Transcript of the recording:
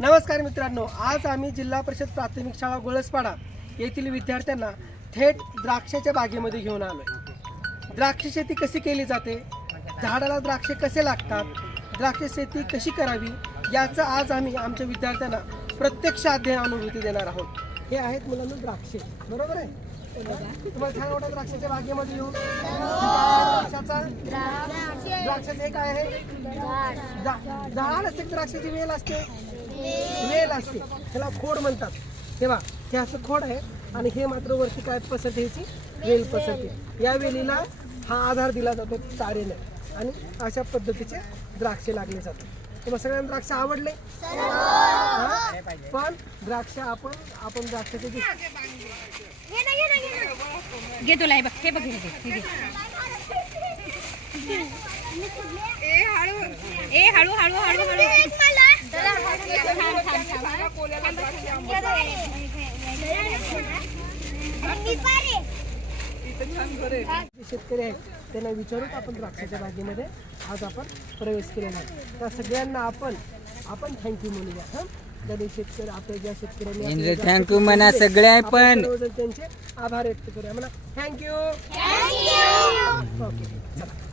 नमस्कार मित्रांनो, आज आम्ही जिल्हा परिषद प्राथमिक शाळा गोळसपाडा येथील विद्यार्थ्यांना थेट द्राक्षाच्या बागेमध्ये घेऊन आलोय। द्राक्ष शेती कशी केली जाते, झाडाला द्राक्षे कसे लागतात, द्राक्ष शेती कशी करावी याचं आज आम्ही आमच्या विद्यार्थ्यांना प्रत्यक्ष अध्ययन अनुभूती देणार आहोत। हे आहेत मुलांना द्राक्षे, बरोबर आहे? तुम्हाला छान वाटतं द्राक्षाच्या बागेमध्ये येऊन? द्राक्षाचं हे काय आहे? झाड असते, द्राक्षाची वेल असते, वेल असते, त्याला खोड म्हणतात। तेव्हा हे असं खोड आहे आणि हे मात्र वरती काय पसरते, ह्याची वेल पसरते। या वेलीला हा आधार दिला जातो तारेने आणि अशा पद्धतीचे द्राक्षे लागले जातात। तुम्हाला सगळ्यांना द्राक्ष आवडले? पण द्राक्ष आपण द्राक्षाचे घे तुला हे बघ, हे बघ, ए हळू हळू हळू हळू शेतकरी आहेत त्यांना विचारून आपण द्राक्षाच्या बागेमध्ये आज आपण प्रवेश केलेला आहे। त्या सगळ्यांना आपण थँक्यू म्हणूया। ज्या शेतकरी आपल्या ज्या शेतकऱ्यांनी थँक्यू म्हणा सगळ्या, पण त्यांचे आभार व्यक्त करूया, म्हणा थँक्यू। ओके, चला।